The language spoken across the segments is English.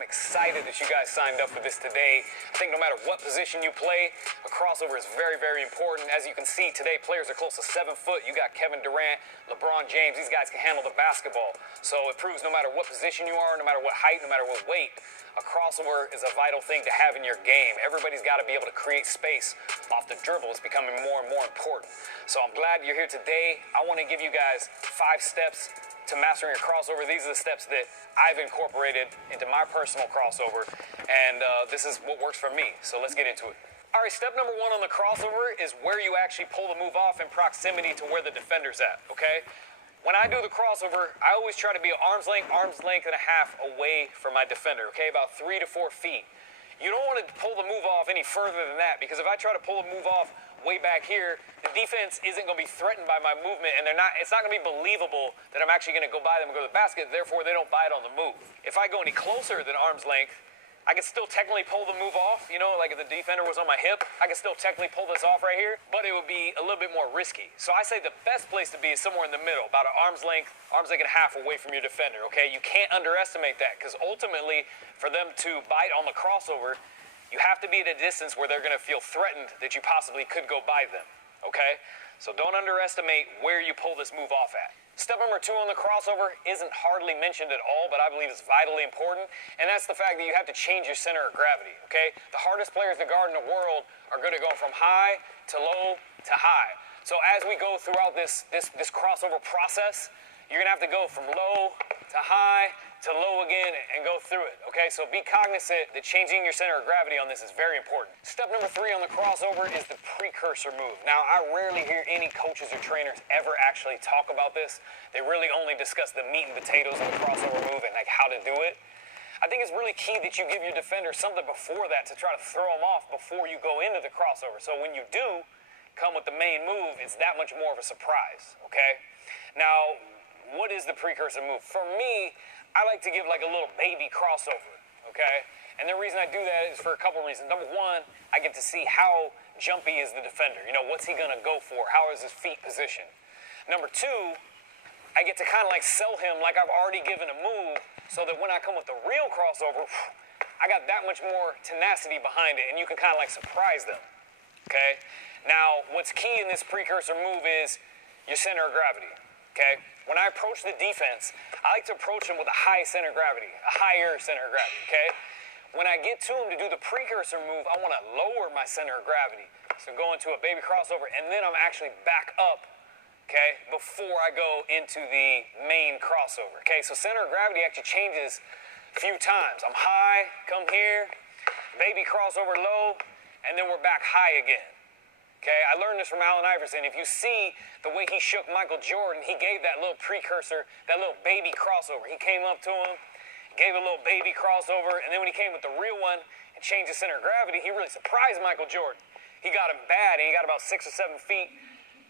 I'm excited that you guys signed up for this today. I think no matter what position you play, a crossover is very, very important. As you can see today, players are close to 7 foot. You got Kevin Durant, LeBron James. These guys can handle the basketball. So it proves no matter what position you are, no matter what height, no matter what weight, a crossover is a vital thing to have in your game. Everybody's got to be able to create space off the dribble. It's becoming more and more important. So I'm glad you're here today. I want to give you guys 5 steps to mastering a crossover. These are the steps that I've incorporated into my personal crossover, and this is what works for me. So let's get into it. All right, step number 1 on the crossover is where you actually pull the move off in proximity to where the defender's at, okay? When I do the crossover, I always try to be an arm's length and a half away from my defender, okay? About 3 to 4 feet. You don't want to pull the move off any further than that, because if I try to pull the move off way back here, the defense isn't going to be threatened by my movement, and it's not going to be believable that I'm actually going to go by them and go to the basket. Therefore, they don't buy it on the move. If I go any closer than arm's length, I can still technically pull the move off, you know, like if the defender was on my hip, I can still technically pull this off right here, but it would be a little bit more risky. So I say the best place to be is somewhere in the middle, about an arm's length and a half away from your defender, okay? You can't underestimate that, because ultimately, for them to bite on the crossover, you have to be at a distance where they're going to feel threatened that you possibly could go by them, okay? So don't underestimate where you pull this move off at. Step number 2 on the crossover isn't hardly mentioned at all, but I believe it's vitally important, and that's the fact that you have to change your center of gravity, okay? The hardest players to guard in the world are going to go from high to low to high. So as we go throughout this crossover process, you're going to have to go from low to high to low again and go through it, okay? So be cognizant that changing your center of gravity on this is very important. Step number 3 on the crossover is the precursor move. Now, I rarely hear any coaches or trainers ever actually talk about this. They really only discuss the meat and potatoes of the crossover move and like how to do it. I think it's really key that you give your defender something before that to try to throw them off before you go into the crossover. So when you do come with the main move, it's that much more of a surprise, okay? Now, what is the precursor move? For me, I like to give like a little baby crossover, okay? And the reason I do that is for a couple reasons. Number 1, I get to see how jumpy is the defender. You know, what's he gonna go for? How is his feet positioned? Number 2, I get to kind of like sell him like I've already given a move, so that when I come with the real crossover, I got that much more tenacity behind it, and you can kind of like surprise them, okay? Now, what's key in this precursor move is your center of gravity, okay? When I approach the defense, I like to approach them with a high center of gravity, a higher center of gravity, okay? When I get to them to do the precursor move, I want to lower my center of gravity. So go into a baby crossover, and then I'm actually back up, okay, before I go into the main crossover, okay? So center of gravity actually changes a few times. I'm high, come here, baby crossover low, and then we're back high again. Okay, I learned this from Allen Iverson. If you see the way he shook Michael Jordan, he gave that little precursor, that little baby crossover. He came up to him, gave a little baby crossover, and then when he came with the real one and changed his center of gravity, he really surprised Michael Jordan. He got him bad, and he got about 6 or 7 feet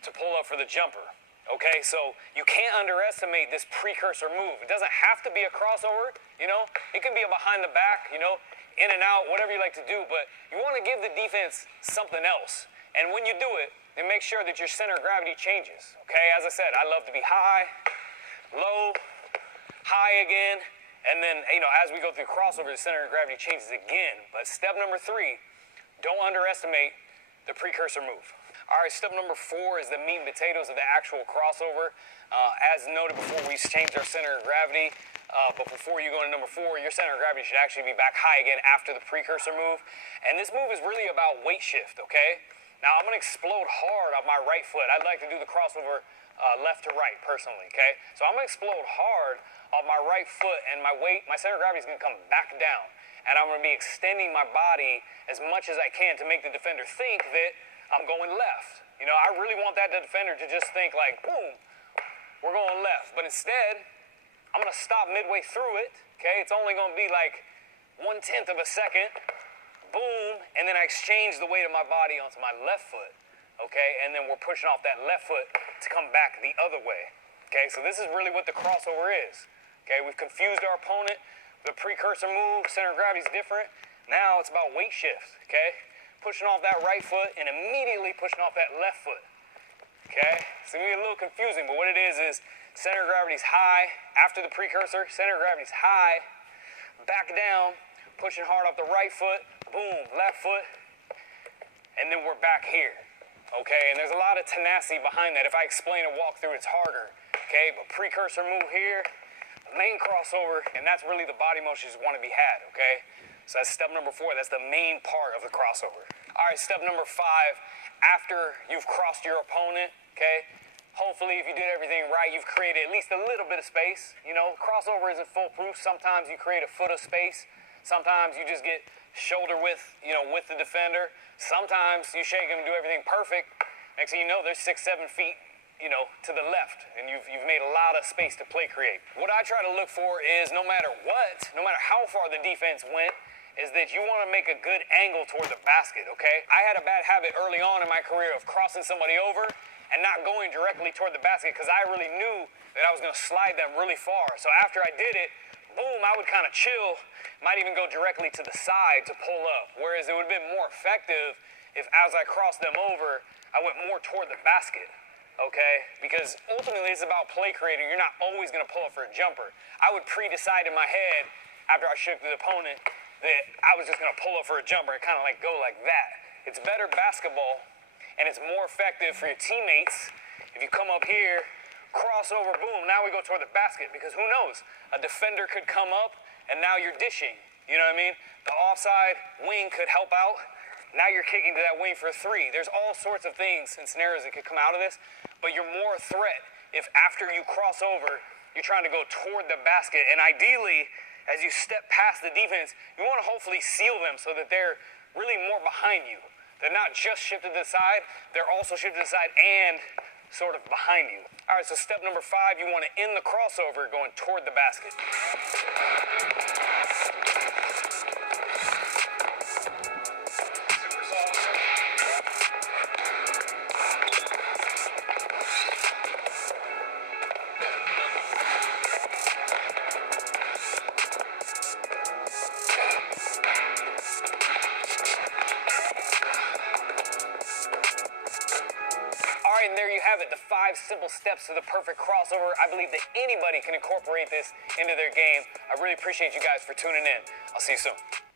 to pull up for the jumper. Okay, so you can't underestimate this precursor move. It doesn't have to be a crossover, you know? It can be a behind the back, you know, in and out, whatever you like to do, but you want to give the defense something else. And when you do it, then make sure that your center of gravity changes, okay? As I said, I love to be high, low, high again, and then, you know, as we go through crossover, the center of gravity changes again. But step number 3, don't underestimate the precursor move. All right, step number 4 is the meat and potatoes of the actual crossover. As noted before, we changed our center of gravity. But before you go into number 4, your center of gravity should actually be back high again after the precursor move. And this move is really about weight shift, okay? Now, I'm going to explode hard on my right foot. I'd like to do the crossover left to right, personally, okay? So I'm going to explode hard on my right foot, and my center of gravity is going to come back down. And I'm going to be extending my body as much as I can to make the defender think that I'm going left. You know, I really want that defender to just think like, boom, we're going left. But instead, I'm going to stop midway through it, okay? It's only going to be like 1/10 of a second. Boom, and then I exchange the weight of my body onto my left foot, okay? And then we're pushing off that left foot to come back the other way, okay? So this is really what the crossover is, okay? We've confused our opponent. The precursor move, center of gravity is different. Now it's about weight shift, okay? Pushing off that right foot and immediately pushing off that left foot, okay? So it can be a little confusing, but what it is center of gravity is high after the precursor, center of gravity is high, back down, pushing hard off the right foot, boom, left foot, and then we're back here, okay? And there's a lot of tenacity behind that. If I explain and walk through, it's harder, okay? But precursor move here, main crossover, and that's really the body motions want to be had, okay? So that's step number 4. That's the main part of the crossover. All right, step number 5, after you've crossed your opponent, okay? Hopefully, if you did everything right, you've created at least a little bit of space. You know, crossover isn't foolproof. Sometimes you create a foot of space. Sometimes you just get shoulder width, you know, with the defender. Sometimes you shake him and do everything perfect. Next thing you know, there's 6, 7 feet, you know, to the left, and you've made a lot of space to play create. What I try to look for is no matter what, no matter how far the defense went, is that you want to make a good angle toward the basket, okay? I had a bad habit early on in my career of crossing somebody over and not going directly toward the basket because I really knew that I was going to slide them really far. So after I did it, boom, I would kind of chill, might even go directly to the side to pull up. Whereas it would have been more effective if as I crossed them over, I went more toward the basket, okay? Because ultimately it's about play creating. You're not always going to pull up for a jumper. I would pre-decide in my head after I shook the opponent that I was just going to pull up for a jumper and kind of like go like that. It's better basketball, and it's more effective for your teammates if you come up here, crossover, boom, now we go toward the basket, because who knows? A defender could come up, and now you're dishing. You know what I mean? The offside wing could help out. Now you're kicking to that wing for a 3. There's all sorts of things and scenarios that could come out of this, but you're more a threat if after you cross over, you're trying to go toward the basket. And ideally, as you step past the defense, you want to hopefully seal them so that they're really more behind you. They're not just shifted to the side, they're also shifted to the side and sort of behind you. All right, so step number 5, you want to end the crossover going toward the basket. Super soft. All right, and there you have it, the 5 simple steps to the perfect crossover. I believe that anybody can incorporate this into their game. I really appreciate you guys for tuning in. I'll see you soon.